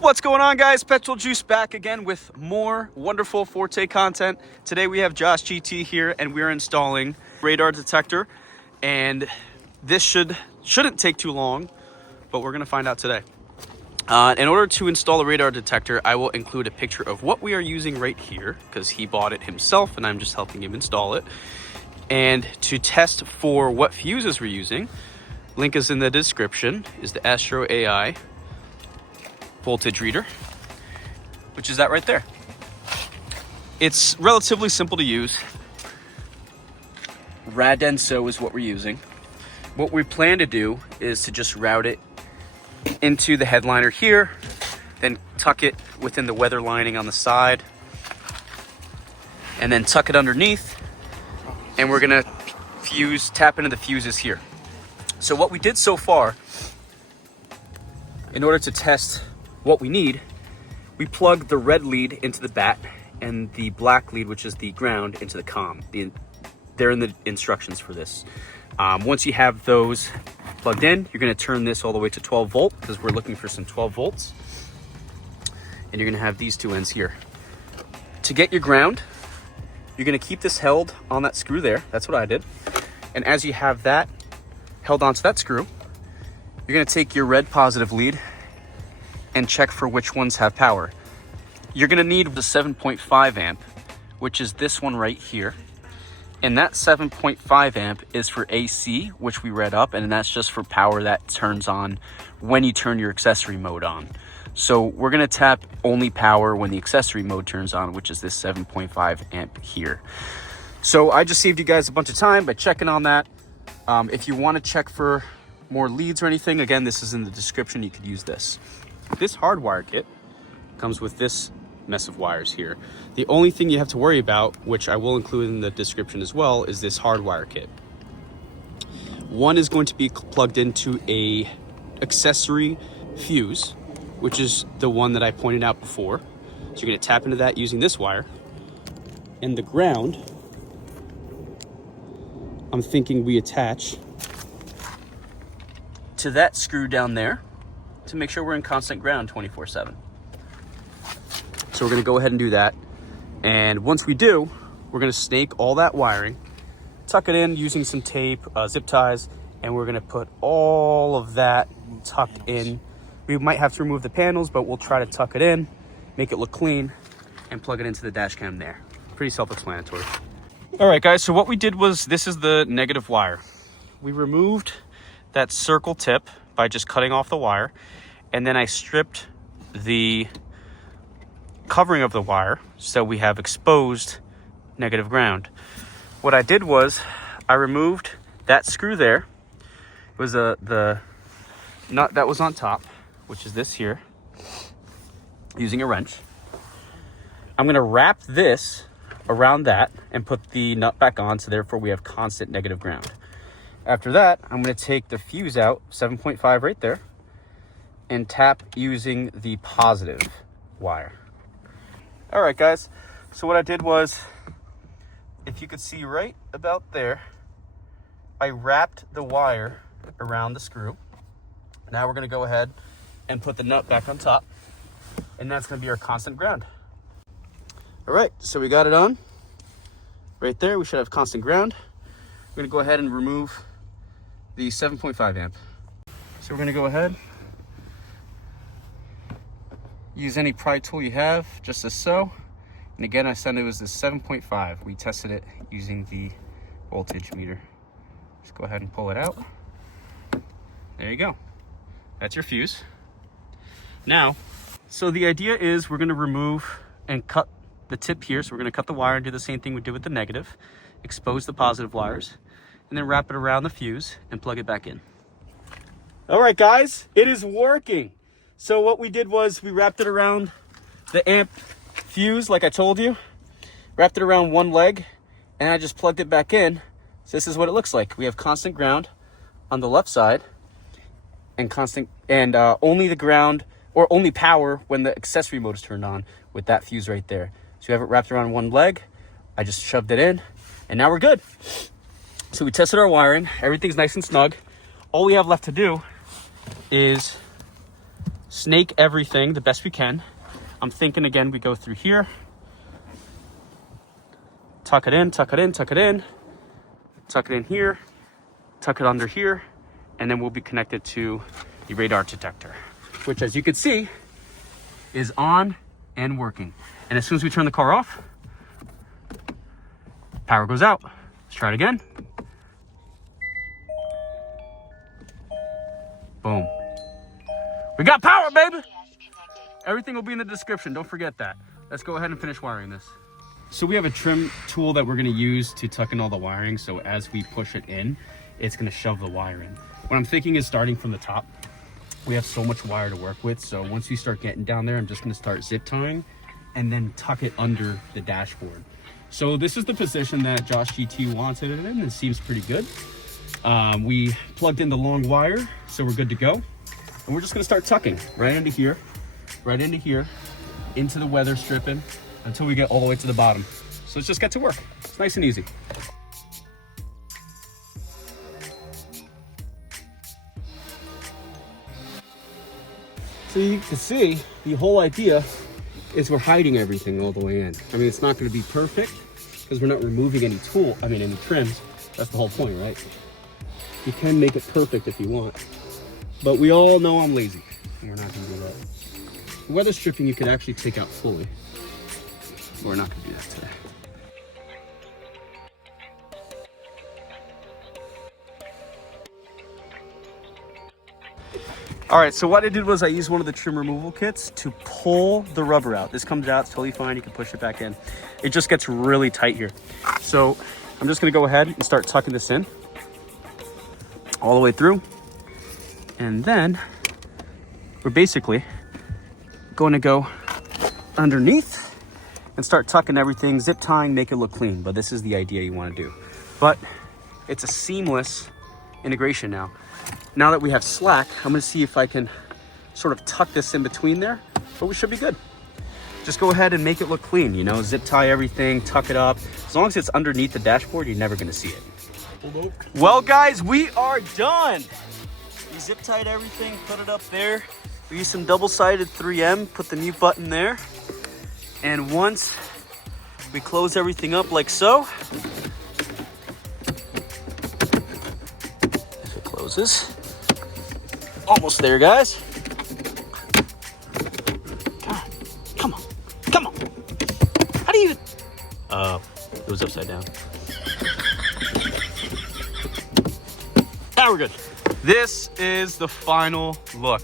What's going on, guys? Petrol Juice back again with more wonderful Forte content. Today we have Josh GT here and we're installing radar detector, and this shouldn't take too long, but we're gonna find out today. In order to install a radar detector, I will include a picture of what we are using right here because he bought it himself and I'm just helping him install it. And to test for what fuses we're using, link is in the description, is the Astro AI voltage reader, which is that right there. It's relatively simple to use. Radenso is what we're using. What we plan to do is to just route it into the headliner here, then tuck it within the weather lining on the side, and then tuck it underneath, and we're gonna tap into the fuses here. So what we did so far, in order to test what we need, we plugged the red lead into the bat and the black lead, which is the ground, into the comm. They're in the instructions for this. Once you have those plugged in, you're gonna turn this all the way to 12 volt because we're looking for some 12 volts. And you're gonna have these two ends here. To get your ground, you're gonna keep this held on that screw there. That's what I did. And as you have that held onto that screw, you're gonna take your red positive lead and check for which ones have power. You're gonna need the 7.5 amp, which is this one right here. And that 7.5 amp is for AC, which we read up, and that's just for power that turns on when you turn your accessory mode on. So we're gonna tap only power when the accessory mode turns on, which is this 7.5 amp here. So I just saved you guys a bunch of time by checking on that. If you wanna check for more leads or anything, again, this is in the description, you could use this. This Hardwire kit comes with this mess of wires here. The only thing you have to worry about, which I will include in the description as well, is this Hardwire kit. One is going to be plugged into a accessory fuse, which is the one that I pointed out before. So you're gonna tap into that using this wire. And the ground, I'm thinking we attach to that screw down there to make sure we're in constant ground 24/7. So we're gonna go ahead and do that. And once we do, we're gonna snake all that wiring, tuck it in using some tape, zip ties, and we're gonna put all of that tucked in. We might have to remove the panels, but we'll try to tuck it in, make it look clean, and plug it into the dash cam there. Pretty self-explanatory. All right, guys, so what we did was, this is the negative wire. We removed that circle tip by just cutting off the wire, and then I stripped the covering of the wire so we have exposed negative ground. What I did was I removed that screw there. It was the nut that was on top, which is this here, using a wrench. I'm gonna wrap this around that and put the nut back on, so therefore we have constant negative ground. After that, I'm gonna take the fuse out, 7.5 right there, and tap using the positive wire. All right, guys, so what I did was, if you could see right about there, I wrapped the wire around the screw. Now we're gonna go ahead and put the nut back on top, and that's gonna be our constant ground. All right, so we got it on. Right there, we should have constant ground. We're gonna go ahead and remove the 7.5 amp. So we're gonna go ahead, use any pry tool you have, just as so. And again, I said it was the 7.5. We tested it using the voltage meter. Just go ahead and pull it out. There you go. That's your fuse. Now, so the idea is we're gonna remove and cut the tip here. So we're gonna cut the wire and do the same thing we did with the negative, expose the positive wires, and then wrap it around the fuse and plug it back in. All right, guys, it is working. So what we did was we wrapped it around the amp fuse, like I told you, wrapped it around one leg, and I just plugged it back in. So this is what it looks like. We have constant ground on the left side, and only the ground, or only power when the accessory mode is turned on, with that fuse right there. So you have it wrapped around one leg. I just shoved it in, and now we're good. So we tested our wiring. Everything's nice and snug. All we have left to do is snake everything the best we can. I'm thinking again, we go through here, tuck it in, tuck it in, tuck it in, tuck it in here, tuck it under here, and then we'll be connected to the radar detector, which, as you can see, is on and working. And as soon as we turn the car off, power goes out. Let's try it again. Boom. We got power, baby. Everything will be in the description. Don't forget that. Let's go ahead and finish wiring this. So we have a trim tool that we're going to use to tuck in all the wiring. So as we push it in, it's going to shove the wire in. What I'm thinking is starting from the top. We have so much wire to work with. So once we start getting down there, I'm just going to start zip tying and then tuck it under the dashboard. So this is the position that Josh GT wanted it in, and it seems pretty good. We plugged in the long wire, so we're good to go. And we're just gonna start tucking right into here, into the weather stripping until we get all the way to the bottom. So let's just get to work. It's nice and easy. So you can see the whole idea is we're hiding everything all the way in. I mean, it's not gonna be perfect because we're not removing any any trims. That's the whole point, right? You can make it perfect if you want, but we all know I'm lazy and we're not gonna do that. The weather stripping you could actually take out fully, but we're not gonna do that today. All right, so what I did was I used one of the trim removal kits to pull the rubber out. This comes out, it's totally fine. You can push it back in. It just gets really tight here. So I'm just gonna go ahead and start tucking this in all the way through. And then we're basically going to go underneath and start tucking everything, zip tying, make it look clean. But this is the idea you want to do. But it's a seamless integration now. Now that we have slack, I'm going to see if I can sort of tuck this in between there, but we should be good. Just go ahead and make it look clean, you know, zip tie everything, tuck it up. As long as it's underneath the dashboard, you're never going to see it. Well, guys, we are done. We zip tied everything, put it up there. We used some double-sided 3M, put the mute button there. And once we close everything up like so, if it closes, almost there, guys. Come on, come on. How do you even? It was upside down. Now we're good. This is the final look.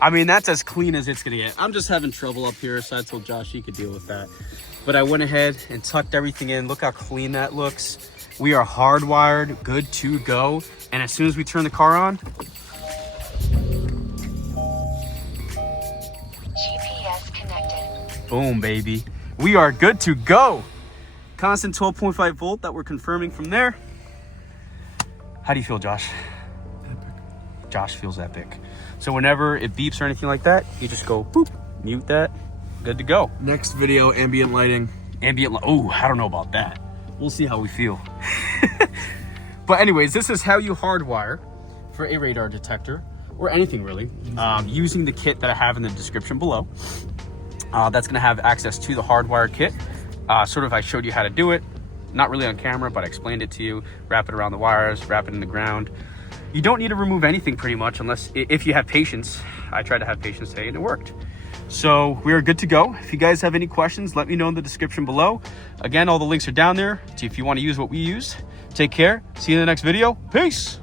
I mean, that's as clean as it's gonna get. I'm just having trouble up here, so I told Josh he could deal with that. But I went ahead and tucked everything in. Look how clean that looks. We are hardwired, good to go. And as soon as we turn the car on, GPS connected. Boom, baby. We are good to go. Constant 12.5 volt that we're confirming from there. How do you feel, Josh? Epic. Josh feels epic. So whenever it beeps or anything like that, you just go boop, mute that, good to go. Next video, ambient lighting. Oh, I don't know about that. We'll see how we feel. But anyways, this is how you hardwire for a radar detector or anything really, using the kit that I have in the description below. That's gonna have access to the hardwire kit. Sort of I showed you how to do it. Not really on camera, but I explained it to you. Wrap it around the wires, wrap it in the ground. You don't need to remove anything pretty much, unless if you have patience. I tried to have patience today and it worked. So we are good to go. If you guys have any questions, let me know in the description below. Again, all the links are down there if you want to use what we use. Take care. See you in the next video. Peace.